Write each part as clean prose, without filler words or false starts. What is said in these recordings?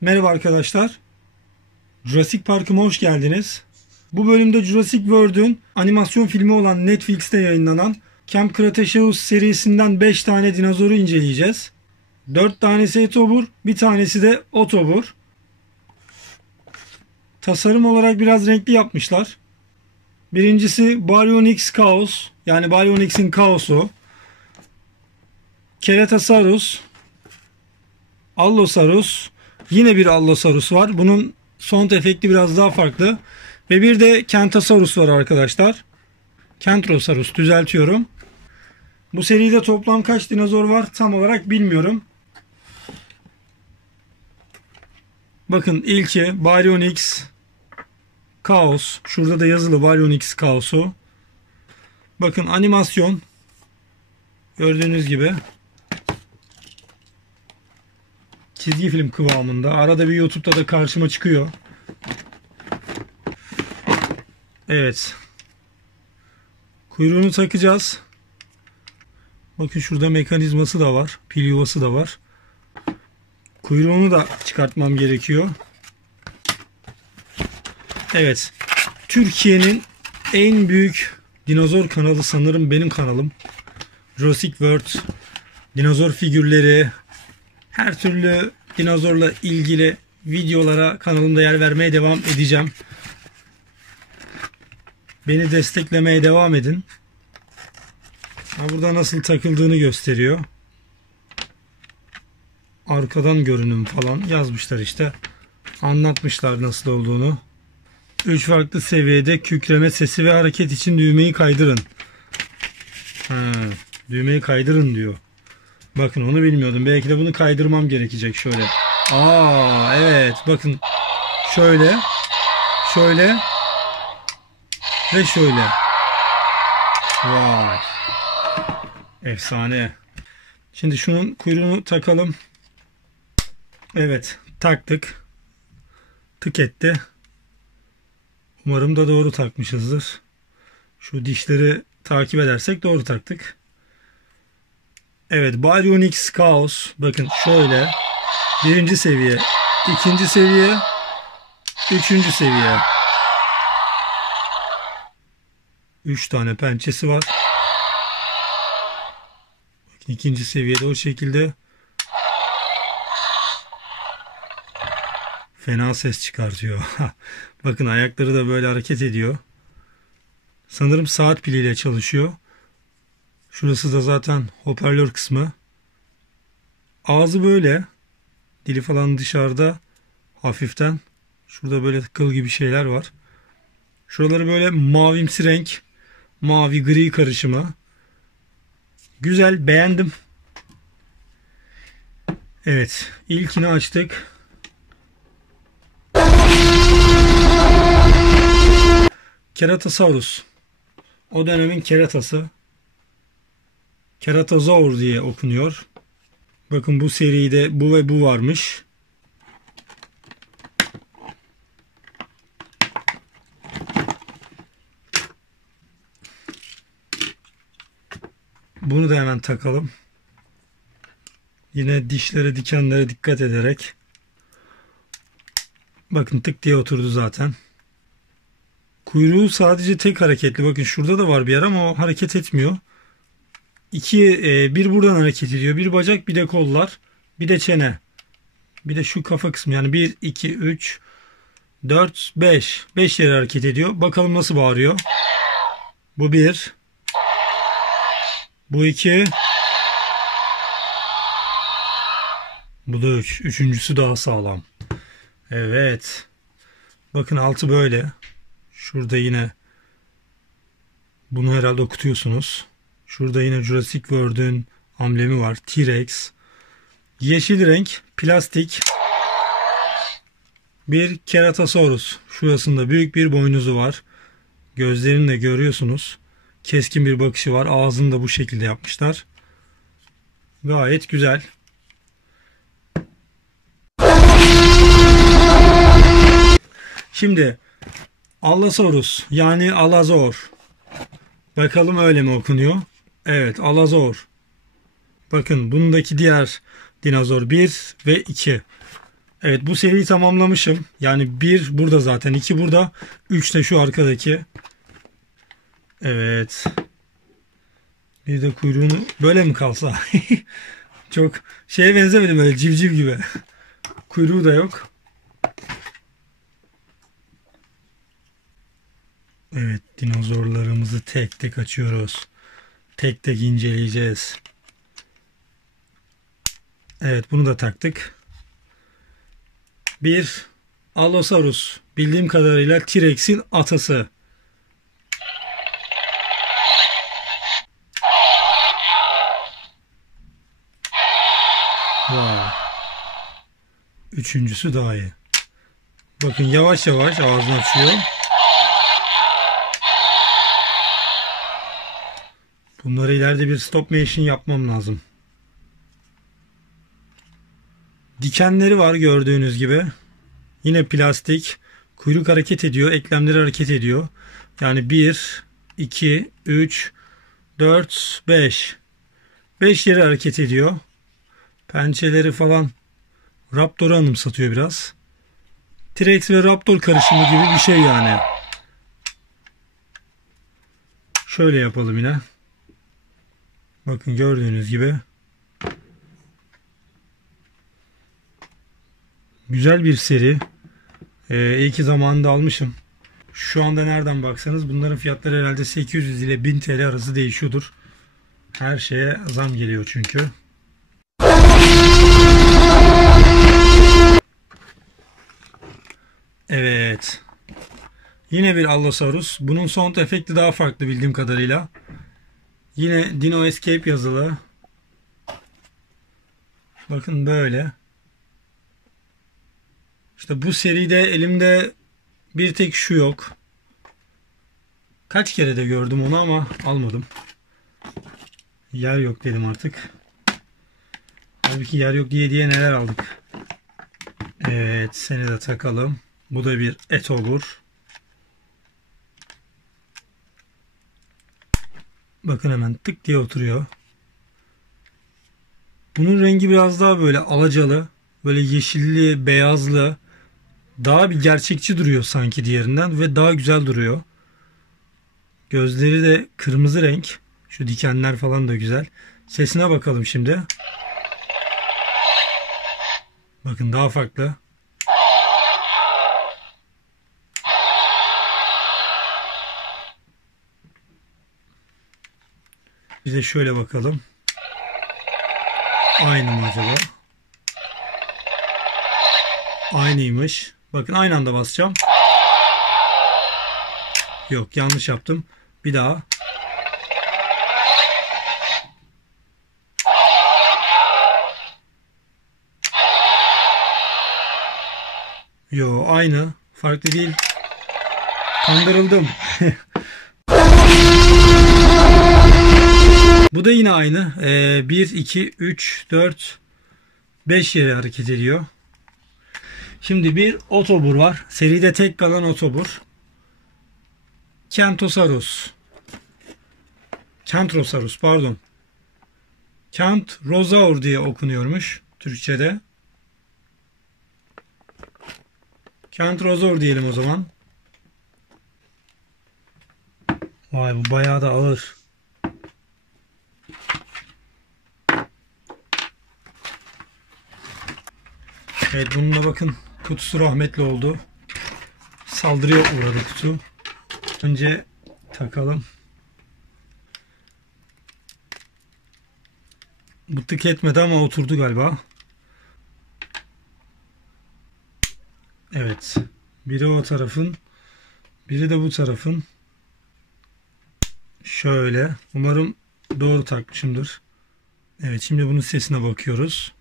Merhaba arkadaşlar. Jurassic Park'ıma hoş geldiniz. Bu bölümde Jurassic World'ün animasyon filmi olan Netflix'te yayınlanan Camp Cretaceous serisinden 5 tane dinozoru inceleyeceğiz. 4 tanesi etobur, bir tanesi de otobur. Tasarım olarak biraz renkli yapmışlar. Birincisi Baryonyx Chaos, yani Baryonyx'in kaosu. Keratosaurus, Allosaurus, yine bir Allosaurus var. Bunun sound efekti biraz daha farklı. Ve bir de Kentosaurus var arkadaşlar. Kentrosaurus, düzeltiyorum. Bu seride toplam kaç dinozor var tam olarak bilmiyorum. Bakın ilki Baryonyx Chaos. Şurada da yazılı Baryonyx Chaos'u. Bakın animasyon. Gördüğünüz gibi. Çizgi film kıvamında. Arada bir YouTube'da da karşıma çıkıyor. Evet. Kuyruğunu takacağız. Bakın şurada mekanizması da var. Pil yuvası da var. Kuyruğunu da çıkartmam gerekiyor. Evet. Türkiye'nin en büyük dinozor kanalı sanırım benim kanalım. Jurassic World. Dinozor figürleri. Her türlü dinozorla ilgili videolara kanalımda yer vermeye devam edeceğim. Beni desteklemeye devam edin. Burada nasıl takıldığını gösteriyor. Arkadan görünüm falan yazmışlar işte. Anlatmışlar nasıl olduğunu. 3 farklı seviyede kükreme sesi ve hareket için düğmeyi kaydırın. Düğmeyi kaydırın diyor. Bakın onu bilmiyordum. Belki de bunu kaydırmam gerekecek şöyle. Evet bakın. Şöyle. Şöyle. Ve şöyle. Vay. Efsane. Şimdi şunun kuyruğunu takalım. Evet. Taktık. Tık etti. Umarım da doğru takmışızdır. Şu dişleri takip edersek doğru taktık. Evet. Baryonyx Chaos. Bakın şöyle. Birinci seviye. İkinci seviye. Üçüncü seviye. 3 tane pençesi var. Bakın ikinci seviyede o şekilde. Fena ses çıkartıyor. Bakın ayakları da böyle hareket ediyor. Sanırım saat piliyle çalışıyor. Şurası da zaten hoparlör kısmı. Ağzı böyle. Dili falan dışarıda. Hafiften. Şurada böyle kıl gibi şeyler var. Şuraları böyle mavimsi renk. Mavi gri karışımı. Güzel, beğendim. Evet, ilkini açtık. Keratosaurus. O dönemin keratası. Keratosaur diye okunuyor. Bakın bu seride bu ve bu varmış. Bunu da hemen takalım. Yine dişlere, dikenlere dikkat ederek. Bakın tık diye oturdu zaten. Kuyruğu sadece tek hareketli. Bakın şurada da var bir yer ama o hareket etmiyor. Bir buradan hareket ediyor. Bir bacak, bir de kollar. Bir de çene. Bir de şu kafa kısmı. Yani 1, 2, 3, 4, 5. 5 yere hareket ediyor. Bakalım nasıl bağırıyor. Bu 1. Bu 2. Bu da 3. Üçüncüsü daha sağlam. Evet. Bakın altı böyle. Şurada yine bunu herhalde okutuyorsunuz. Şurada yine Jurassic World'ün amblemi var. T-Rex. Yeşil renk. Plastik. Bir Keratosaurus. Şurasında büyük bir boynuzu var. Gözlerini de görüyorsunuz. Keskin bir bakışı var. Ağzını da bu şekilde yapmışlar. Gayet güzel. Şimdi Allosaurus yani Alazor. Bakalım öyle mi okunuyor? Evet, Alazor. Bakın bundaki diğer dinozor 1 ve 2. Evet, bu seriyi tamamlamışım. Yani 1 burada zaten, 2 burada, 3 de şu arkadaki. Evet. Bir de kuyruğunu böyle mi kalsa? Çok şeye benzemedim, öyle civciv gibi. Kuyruğu da yok. Evet, dinozorlarımızı tek tek açıyoruz. Tek tek inceleyeceğiz. Evet, bunu da taktık. Bir Allosaurus. Bildiğim kadarıyla T-Rex'in atası. Wow. Üçüncüsü daha iyi. Bakın yavaş yavaş ağzını açıyor. Bunları ileride bir stop motion yapmam lazım. Dikenleri var gördüğünüz gibi. Yine plastik. Kuyruk hareket ediyor. Eklemleri hareket ediyor. Yani 1, 2, 3, 4, 5. 5 yeri hareket ediyor. Pençeleri falan Raptor'u anımsatıyor biraz. T-Rex ve Raptor karışımı gibi bir şey yani. Şöyle yapalım yine. Bakın gördüğünüz gibi. Güzel bir seri. İyi ki zamanında almışım. Şu anda nereden baksanız bunların fiyatları herhalde 800 ile 1000 TL arası değişiyordur. Her şeye zam geliyor çünkü. Evet. Yine bir Allosaurus. Bunun sound efekti daha farklı bildiğim kadarıyla. Yine Dino Escape yazılı. Bakın böyle. İşte bu seride elimde bir tek şu yok. Kaç kere de gördüm onu ama almadım. Yer yok dedim artık. Halbuki yer yok diye neler aldık. Evet, seni de takalım. Bu da bir etobur. Bakın hemen tık diye oturuyor. Bunun rengi biraz daha böyle alacalı. Böyle yeşilli, beyazlı. Daha bir gerçekçi duruyor sanki diğerinden ve daha güzel duruyor. Gözleri de kırmızı renk. Şu dikenler falan da güzel. Sesine bakalım şimdi. Bakın daha farklı. Bir de şöyle bakalım. Aynı mı acaba? Aynıymış. Bakın aynı anda basacağım. Yok, yanlış yaptım. Bir daha. Yo, aynı. Farklı değil. Kandırıldım. Bu da yine aynı. 1, 2, 3, 4, 5 yere hareket ediyor. Şimdi bir otobur var. Seride tek kalan otobur. Kentrosaurus. Kentrosaurus pardon. Kentrosaur diye okunuyormuş Türkçe'de. Kentrosaur diyelim o zaman. Vay, bu bayağı da ağır. Evet, bununla bakın kutusu rahmetli oldu. Saldırıya uğradı kutu. Önce takalım. Bu tık etmedi ama oturdu galiba. Evet. Biri o tarafın. Biri de bu tarafın. Şöyle. Umarım doğru takmışımdır. Evet, şimdi bunun sesine bakıyoruz.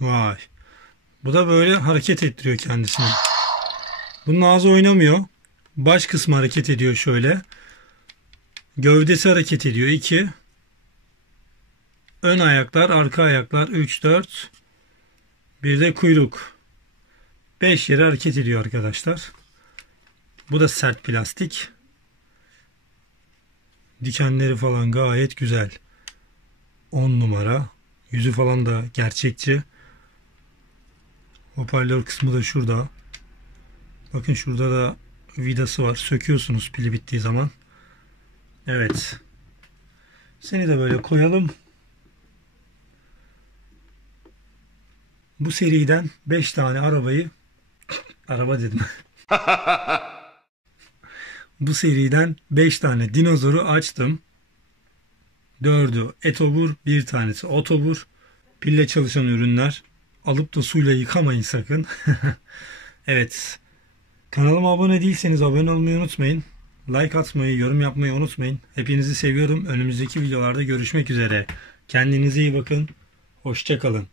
Vay. Bu da böyle hareket ettiriyor kendisini. Bunun ağzı oynamıyor. Baş kısmı hareket ediyor şöyle. Gövdesi hareket ediyor. 2. Ön ayaklar, arka ayaklar. 3, 4. Bir de kuyruk. 5 yere hareket ediyor arkadaşlar. Bu da sert plastik. Dikenleri falan gayet güzel. 10 numara. Yüzü falan da gerçekçi. Hoparlör kısmı da şurada. Bakın şurada da vidası var. Söküyorsunuz pili bittiği zaman. Evet. Seni de böyle koyalım. Bu seriden 5 tane arabayı araba dedim. Bu seriden 5 tane dinozoru açtım. 4'ü etobur, bir tanesi otobur. Pille çalışan ürünler. Alıp da suyla yıkamayın sakın. Evet. Kanalıma abone değilseniz abone olmayı unutmayın. Like atmayı, yorum yapmayı unutmayın. Hepinizi seviyorum. Önümüzdeki videolarda görüşmek üzere. Kendinize iyi bakın. Hoşça kalın.